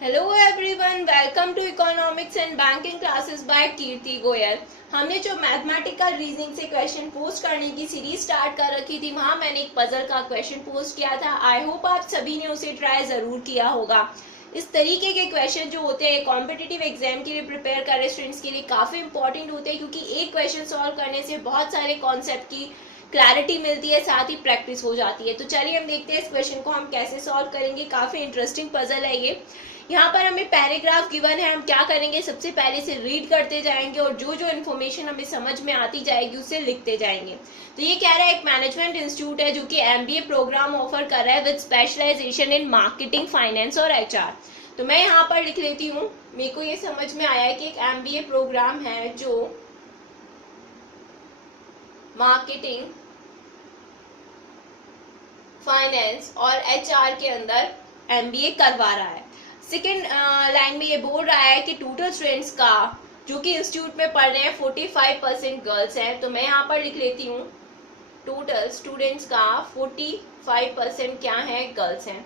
Hello everyone, welcome to economics and banking classes by Kirti Goyal. हमने जो mathematical reasoning से question post करने की सीरीज स्टार्ट कर रखी थी, वहां मैंने एक पजल का क्वेश्चन पोस्ट किया था। आई होप आप सभी ने उसे ट्राई जरूर किया होगा। इस तरीके के क्वेश्चन जो होते हैं कॉम्पिटिटिव एग्जाम के लिए प्रिपेयर कर रहे स्टूडेंट्स के लिए काफी इंपॉर्टेंट होते हैं, क्योंकि एक क्वेश्चन सॉल्व करने से बहुत सारे कॉन्सेप्ट की क्लैरिटी मिलती है, साथ ही प्रैक्टिस हो जाती है। तो चलिए हम देखते हैं इस क्वेश्चन को हम कैसे सॉल्व करेंगे। काफी इंटरेस्टिंग पजल है ये। यहाँ पर हमें पैराग्राफ गिवन है, हम क्या करेंगे, सबसे पहले से रीड करते जाएंगे और जो जो इन्फॉर्मेशन हमें समझ में आती जाएगी उसे लिखते जाएंगे। तो ये कह रहा है एक मैनेजमेंट इंस्टीट्यूट है जो कि एमबीए प्रोग्राम ऑफर कर रहा है with specialisation in marketing, finance और एचआर। तो मैं यहाँ पर लिख लेती हूँ। मेरे को ये समझ में आया है कि एक एमबीए प्रोग्राम है जो मार्केटिंग, फाइनेंस और एचआर के अंदर एमबीए करवा रहा है। सेकेंड लाइन में ये बोल रहा है कि टोटल स्टूडेंट्स का जो कि इंस्टीट्यूट में पढ़ रहे हैं 45% गर्ल्स हैं। तो मैं यहाँ पर लिख लेती हूँ टोटल स्टूडेंट्स का 45% क्या है, गर्ल्स हैं।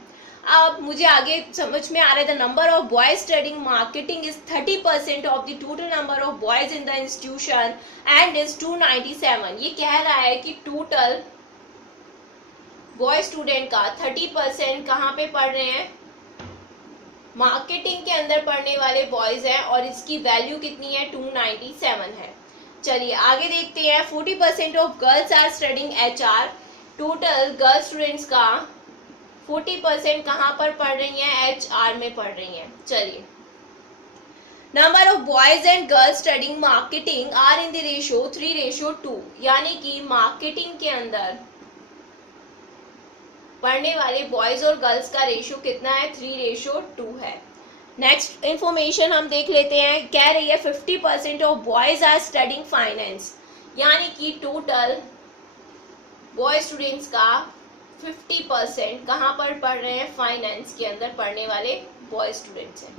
अब मुझे आगे समझ में आ रहा है the number of boys studying marketing is 30% of the total number of boys in the institution and is 297। ये कह रहा है कि टोटल बॉय स्टूडेंट का 30% कहाँ पे पढ़ रहे हैं, मार्केटिंग के अंदर पढ़ने वाले बॉयज हैं, और इसकी वैल्यू कितनी है, 297 है। चलिए आगे देखते हैं। 40% of girls are studying HR. Total girl students का 40% कहाँ पर पढ़ रही हैं, एचआर में पढ़ रही हैं। चलिए number of boys and girls studying marketing are in the ratio 3:2, यानी कि मार्केटिंग के अंदर पढ़ने वाले बॉयज और गर्ल्स का रेशियो कितना है, 3:2 है। नेक्स्ट इंफॉर्मेशन हम देख लेते हैं। कह रही है 50% of boys are studying finance, यानी कि टोटल बॉय स्टूडेंट्स का 50% कहाँ पर पढ़ रहे हैं, फाइनेंस के अंदर पढ़ने वाले बॉय स्टूडेंट्स हैं।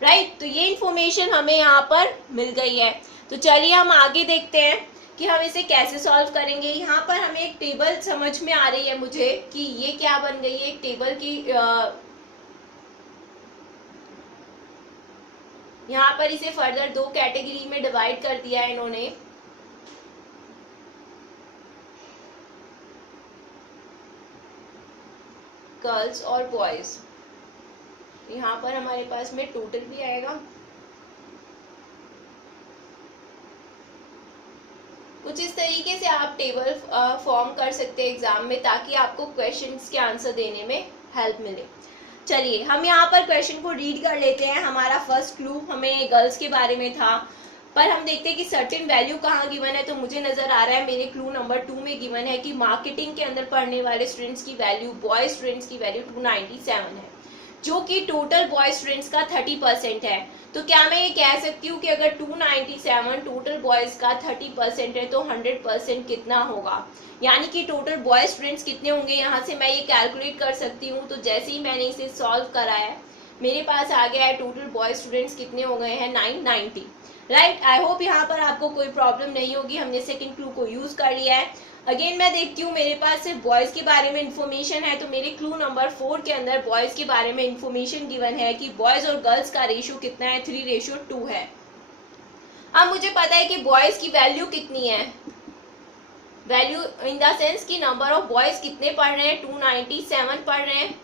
राइट, तो ये इंफॉर्मेशन हमें यहाँ पर मिल गई है। तो चलिए हम आगे देखते हैं कि हम इसे कैसे सॉल्व करेंगे। यहाँ पर हमें एक टेबल समझ में आ रही है मुझे कि ये क्या बन गई है, एक टेबल की यहाँ पर इसे फर्दर 2 कैटेगरी में डिवाइड कर दिया है इन्होंने। गर्ल्स और बॉयज, यहाँ पर हमारे पास में टोटल भी आएगा। कुछ इस तरीके से आप टेबल फॉर्म कर सकते हैं एग्जाम में, ताकि आपको क्वेश्चंस के आंसर देने में हेल्प मिले। चलिए हम यहाँ पर क्वेश्चन को रीड कर लेते हैं। हमारा फर्स्ट क्लू हमें गर्ल्स के बारे में था, पर हम देखते हैं कि सर्टेन वैल्यू कहाँ गिवन है। तो मुझे नजर आ रहा है मेरे क्लू नंबर 2 में गिवन है कि मार्केटिंग के अंदर पढ़ने वाले स्टूडेंट्स की वैल्यू, बॉय स्टूडेंट्स की वैल्यू 297 है, जो कि टोटल बॉय स्टूडेंट्स का 30% है। तो क्या मैं ये कह सकती हूँ कि अगर 297 टोटल बॉयज का 30% है तो 100% कितना होगा, यानी कि टोटल बॉय स्टूडेंट्स कितने होंगे, यहाँ से मैं ये कैलकुलेट कर सकती हूँ। तो जैसे ही मैंने इसे सॉल्व करा है मेरे पास आ गया है टोटल बॉय स्टूडेंट्स कितने हो गए हैं, 990। राइट, आई होप यहाँ पर आपको कोई प्रॉब्लम नहीं होगी। हमने सेकंड क्लू को यूज कर लिया है। अगेन मैं देखती हूँ मेरे पास सिर्फ बॉयज के बारे में इंफॉर्मेशन है, तो मेरे क्लू नंबर 4 के अंदर बॉयज के बारे में इंफॉर्मेशन गिवन है कि बॉयज और गर्ल्स का रेशियो कितना है, 3:2 है। अब मुझे पता है कि बॉयज की वैल्यू कितनी है, वैल्यू इन द सेंस कि नंबर ऑफ बॉयज कितने पढ़ रहे हैं, 297 पढ़ रहे हैं,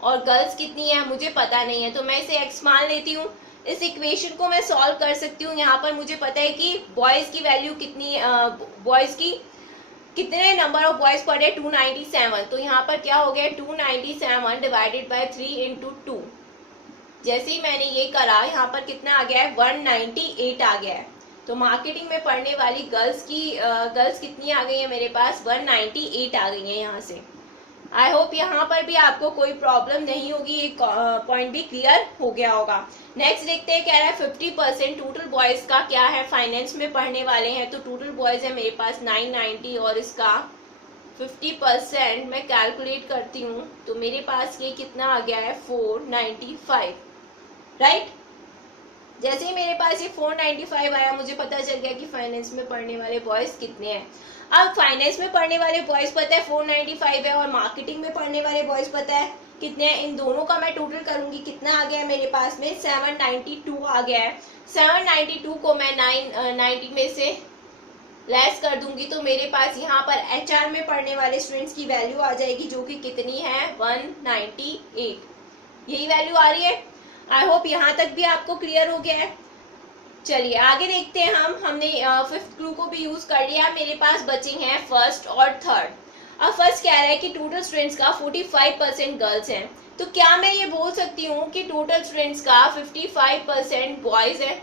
और गर्ल्स कितनी है मुझे पता नहीं है। तो मैं इसे एक्स मान लेती हूँ। इस इक्वेशन को मैं सॉल्व कर सकती हूँ। यहाँ पर मुझे पता है कि बॉयज की वैल्यू कितनी, बॉयज की कितने नंबर ऑफ बॉयज पढ़े, 297। तो यहाँ पर क्या हो गया, 297 डिवाइडेड बाय 3 × 2। जैसे ही मैंने ये करा, यहाँ पर कितना आ गया है, 198 आ गया है। तो मार्केटिंग में पढ़ने वाली गर्ल्स कितनी आ गई है मेरे पास, 198 आ गई है यहाँ से। आई होप यहाँ पर भी आपको कोई प्रॉब्लम नहीं होगी, एक पॉइंट भी क्लियर हो गया होगा। नेक्स्ट देखते हैं, कह रहा है 50% टोटल बॉयज का क्या है, फाइनेंस में पढ़ने वाले हैं। तो टोटल बॉयज है मेरे पास 990, और इसका 50% मैं कैलकुलेट करती हूँ तो मेरे पास ये कितना आ गया है, 495। राइट, जैसे ही मेरे पास ये 495 आया मुझे पता चल गया कि फाइनेंस में पढ़ने वाले बॉयज कितने हैं। अब फाइनेंस में पढ़ने वाले बॉयज पता है 495 है, और मार्केटिंग में पढ़ने वाले बॉयज पता है कितने हैं, इन दोनों का मैं टोटल करूंगी, कितना आ गया है मेरे पास में 792 आ गया है। 792 को मैं 990 में से लेस कर दूंगी तो मेरे पास यहाँ पर HR में पढ़ने वाले स्टूडेंट्स की वैल्यू आ जाएगी जो कि कितनी है 198। यही वैल्यू आ रही है। आई होप यहाँ तक भी आपको क्लियर हो गया है। चलिए आगे देखते हैं हमने फिफ्थ क्लू को भी यूज कर लिया। मेरे पास बचे हैं फर्स्ट और थर्ड। अब फर्स्ट कह रहा है कि टोटल स्टूडेंट्स का 45% गर्ल्स हैं, तो क्या मैं ये बोल सकती हूँ कि टोटल स्टूडेंट्स का 55% बॉयज है?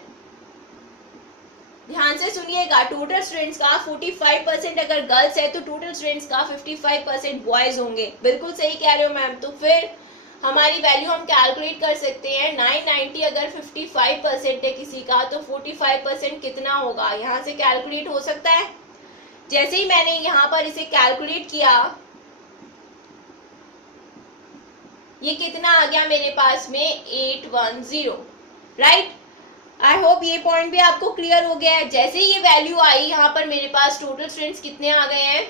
ध्यान से सुनिएगा, टोटल स्टूडेंट्स का 45% अगर गर्ल्स है तो टोटल स्टूडेंट्स का 55% बॉयज होंगे। बिल्कुल सही कह रहे हो मैम। तो फिर हमारी वैल्यू हम कैलकुलेट कर सकते हैं। 990 अगर 55% है किसी का तो 45% कितना होगा, यहाँ से कैलकुलेट हो सकता है। जैसे ही मैंने यहाँ पर इसे कैलकुलेट किया, ये कितना आ गया मेरे पास में 810, राइट। आई होप ये पॉइंट भी आपको क्लियर हो गया है। जैसे ही ये वैल्यू आई, यहाँ पर मेरे पास टोटल स्टूडेंट्स कितने आ गए हैं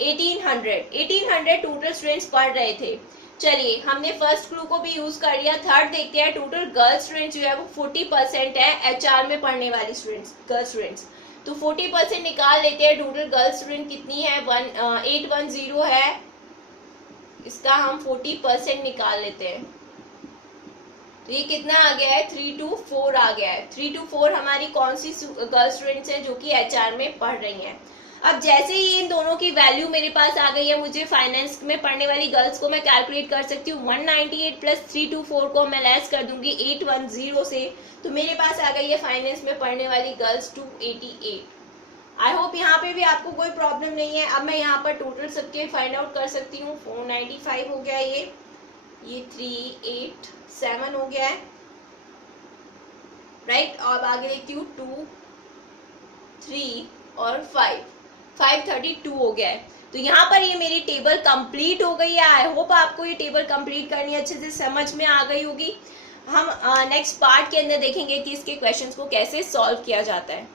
1800 टोटल स्टूडेंट्स पढ़ रहे थे। चलिए हमने फर्स्ट क्लू को भी यूज कर लिया। थर्ड देखते हैं। टोटल गर्ल्स स्टूडेंट्स जो है वो 40% है HR में पढ़ने वाली स्टूडेंट्स, गर्ल्स स्टूडेंट्स। तो 40% निकाल लेते हैं। टोटल गर्ल्स स्टूडेंट कितनी है 810 है, इसका हम 40% निकाल लेते हैं तो ये कितना आ गया है 324 आ गया है। 324 हमारी कौन सी गर्ल्स स्टूडेंट्स है जो कि HR में पढ़ रही हैं। अब जैसे ही इन दोनों की वैल्यू मेरे पास आ गई है, मुझे फाइनेंस में पढ़ने वाली गर्ल्स को मैं कैलकुलेट कर सकती हूँ। 198 प्लस 324 को मैं लेस कर दूंगी 810 से, तो मेरे पास आ गई है फाइनेंस में पढ़ने वाली गर्ल्स 288। आई होप यहाँ पे भी आपको कोई प्रॉब्लम नहीं है। अब मैं यहाँ पर टोटल सबके फाइंड आउट कर सकती हूँ। 495 हो गया, ये 387 हो गया है, राइट। अब आगे देखती हूँ 2, 3 और 532 हो गया है। तो यहाँ पर ये मेरी टेबल कंप्लीट हो गई है। आई होप आपको ये टेबल कंप्लीट करनी अच्छे से समझ में आ गई होगी। हम नेक्स्ट पार्ट के अंदर देखेंगे कि इसके क्वेश्चंस को कैसे सॉल्व किया जाता है।